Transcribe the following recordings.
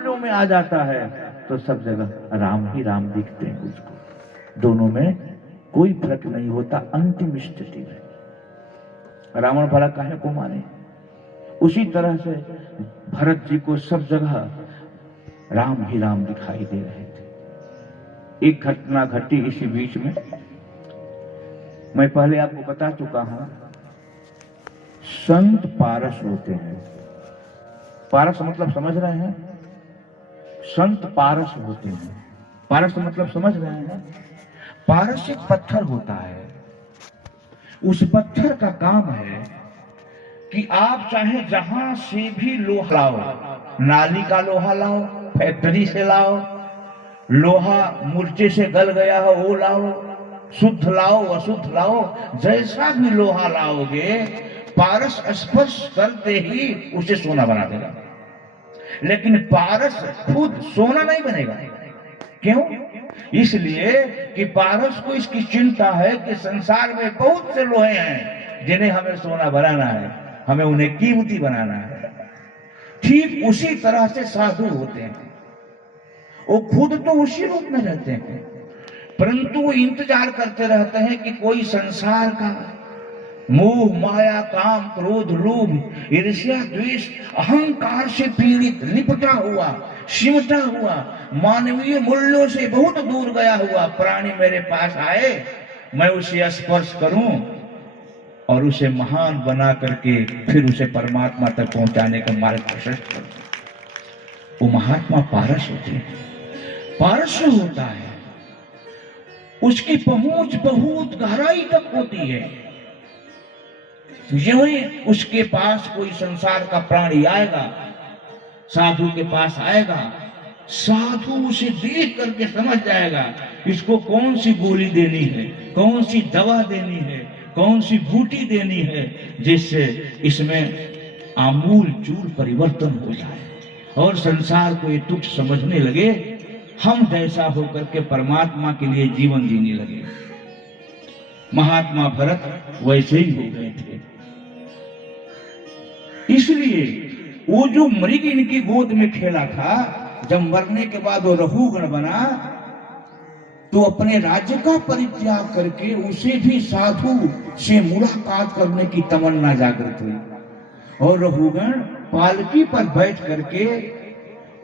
मूल्यों में आ जाता है तो सब जगह राम ही राम दिखते हैं उसको। दोनों में कोई फर्क नहीं होता अंतिम स्थिति में। रावण भला काहे को माने? उसी तरह से भरत जी को सब जगह राम ही राम दिखाई दे रहे थे। एक घटना घटी इसी बीच में, मैं पहले आपको बता चुका हूं, संत पारस होते हैं। पारस मतलब समझ रहे हैं? संत पारस होते हैं। पारस मतलब समझ रहे हैं? पारस एक पत्थर होता है। उस पत्थर का काम है कि आप चाहे जहां से भी लोहा लाओ, नाली का लोहा लाओ, फैक्ट्री से लाओ, लोहा मूर्चे से गल गया हो वो लाओ, शुद्ध लाओ अशुद्ध लाओ, जैसा भी लोहा लाओगे पारस स्पर्श करते ही उसे सोना बना देगा। लेकिन पारस खुद सोना नहीं बनेगा। क्यों? इसलिए कि पारस को इसकी चिंता है कि संसार में बहुत से लोहे हैं जिन्हें हमें सोना बनाना है, हमें उन्हें कीमती बनाना है। ठीक उसी तरह से साधु होते हैं। वो खुद तो उसी रूप में रहते हैं, परंतु वो इंतजार करते रहते हैं कि कोई संसार का मोह माया काम क्रोध लोभ ईर्ष्या द्वेष अहंकार से पीड़ित लिपटा हुआ सिमटा हुआ मानवीय मूल्यों से बहुत दूर गया हुआ प्राणी मेरे पास आए, मैं उसे स्पर्श करूं और उसे महान बना करके फिर उसे परमात्मा तक पहुंचाने का मार्ग प्रशस्त करूं। वो महात्मा पारस होते हैं। पारस होता है, उसकी पहुंच बहुत गहराई तक होती है। जो ही उसके पास कोई संसार का प्राणी आएगा, साधु के पास आएगा, साधु उसे देख करके समझ जाएगा इसको कौन सी गोली देनी है, कौन सी दवा देनी है, कौन सी बूटी देनी है, जिससे इसमें आमूल चूल परिवर्तन हो जाए और संसार को ये तुच्छ समझने लगे, हम जैसा होकर के परमात्मा के लिए जीवन जीने लगे। महात्मा भरत वैसे ही हो गए थे। इसलिए वो जो मृग इनकी गोद में खेला था, जब मरने के बाद वो रहुगण बना तो अपने राज्य का परित्याग करके उसे भी साधु से मुलाकात करने की तमन्ना जागृत हुई और रहुगण पालकी पर बैठ करके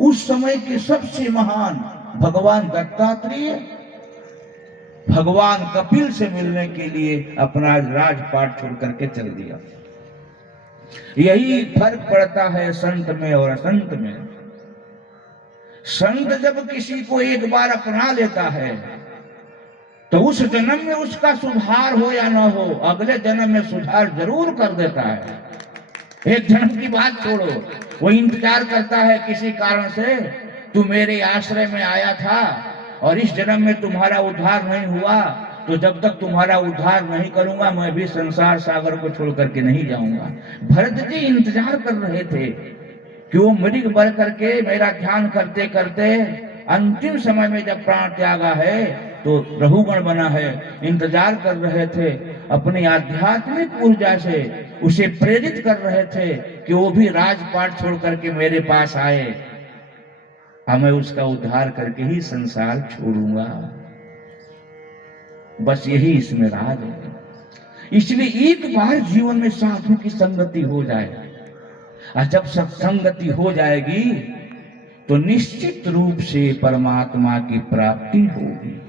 उस समय के सबसे महान भगवान दत्तात्रेय, भगवान कपिल से मिलने के लिए अपना राजपाट छोड़ करके चल दिया। यही फर्क पड़ता है संत में और असंत में। संत जब किसी को एक बार अपना लेता है तो उस जन्म में उसका सुधार हो या ना हो, अगले जन्म में सुधार जरूर कर देता है। एक जन्म की बात छोड़ो, वो इंतजार करता है किसी कारण से तू मेरे आश्रय में आया था और इस जन्म में तुम्हारा उद्धार नहीं हुआ, तो जब तक तुम्हारा उद्धार नहीं करूंगा मैं भी संसार सागर को छोड़ करके नहीं जाऊंगा। भरत जी इंतजार कर रहे थे कि वो मृग बन करके मेरा ध्यान करते करते अंतिम समय में जब प्राण त्यागा है तो रहुगण बना है, इंतजार कर रहे थे, अपनी आध्यात्मिक ऊर्जा से उसे प्रेरित कर रहे थे कि वो भी राजपाट छोड़ करके मेरे पास आए, अब मैं उसका उद्धार करके ही संसार छोड़ूंगा। बस यही इसमें राज है। इसलिए एक बार जीवन में साधु की संगति हो जाए और जब सत्संगति हो जाएगी तो निश्चित रूप से परमात्मा की प्राप्ति होगी।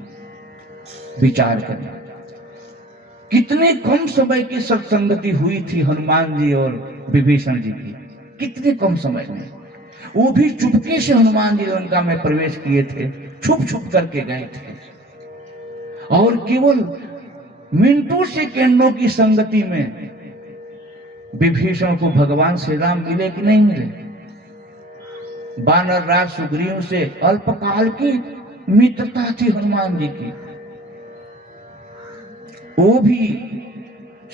विचार करें कितने कम समय की सत्संगति हुई थी हनुमान जी और विभीषण जी की, कितने कम समय में, वो भी चुपके से हनुमान जी लंका में प्रवेश किए थे, छुप छुप करके गए थे और केवल मिनटों सेकंडों की संगति में विभीषण को भगवान श्री राम मिले कि नहीं मिले। वानर राज सुग्रीव से अल्पकाल की मित्रता थी हनुमान जी की। वो भी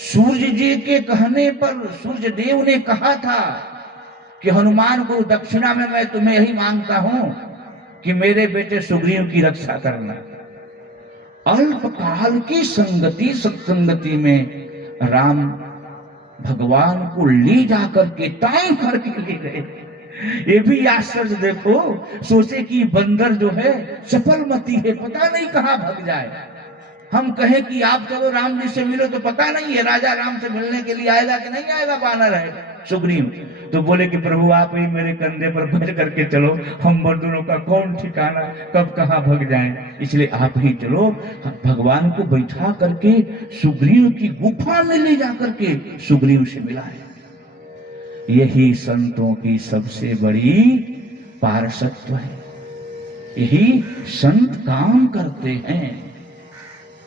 सूर्य जी के कहने पर सूर्य देव ने कहा था कि हनुमान को दक्षिणा में मैं तुम्हें यही मांगता हूं कि मेरे बेटे सुग्रीव की रक्षा करना। अल्पकाल की संगति सत्संगति में राम भगवान को ले जाकर के टाइम करके ले गए ये भी आश्चर्य देखो, सोचे कि बंदर जो है चपलमती है, पता नहीं कहां भग जाए। हम कहें कि आप चलो राम जी से मिलो, तो पता नहीं है राजा राम से मिलने के लिए आएगा कि नहीं आएगा। बानर है सुग्रीव, तो बोले कि प्रभु आप ही मेरे कंधे पर बैठ करके चलो, हम दोनों का कौन ठिकाना कब कहां भग जाएं, इसलिए आप ही चलो। भगवान को बैठा करके सुग्रीव की गुफा में ले जाकर के सुग्रीव से मिलाए। यही संतों की सबसे बड़ी पारसत्व है, यही संत काम करते हैं,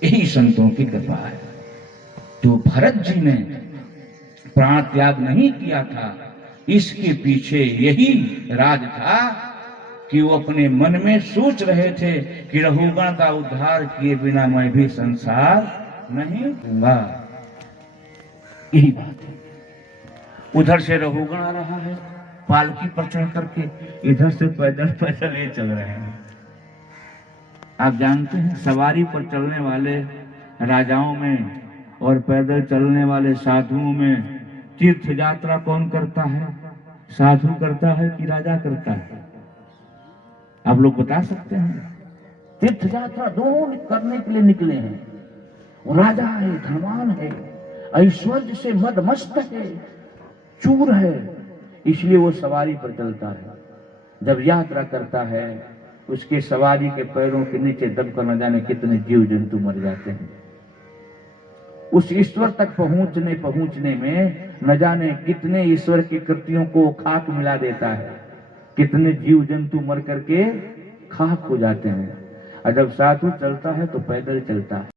यही संतों की कृपा है। तो भरत जी ने प्राण त्याग नहीं किया था, इसके पीछे यही राज था कि वो अपने मन में सोच रहे थे कि रघुगण का उद्धार किए बिना मैं भी संसार नहीं दूंगा। यही बात है। उधर से रघुगण आ रहा है पालकी पर चढ़ करके, इधर से पैदल पैदल ये चल रहे हैं। आप जानते हैं सवारी पर चलने वाले राजाओं में और पैदल चलने वाले साधुओं में तीर्थ यात्रा कौन करता है? साधु करता है कि राजा करता है? आप लोग बता सकते हैं? तीर्थ यात्रा दोनों करने के लिए निकले हैं। राजा है, धनवान है, ऐश्वर्य से मदमस्त है, चूर है, इसलिए वो सवारी पर चलता है। जब यात्रा करता है उसके सवारी के पैरों के नीचे दबकर न जाने कितने जीव जंतु मर जाते हैं। उस ईश्वर तक पहुंचने में न जाने कितने ईश्वर की कृतियों को खाक मिला देता है, कितने जीव जंतु मर करके खाक हो जाते हैं। और जब साधु चलता है तो पैदल चलता है।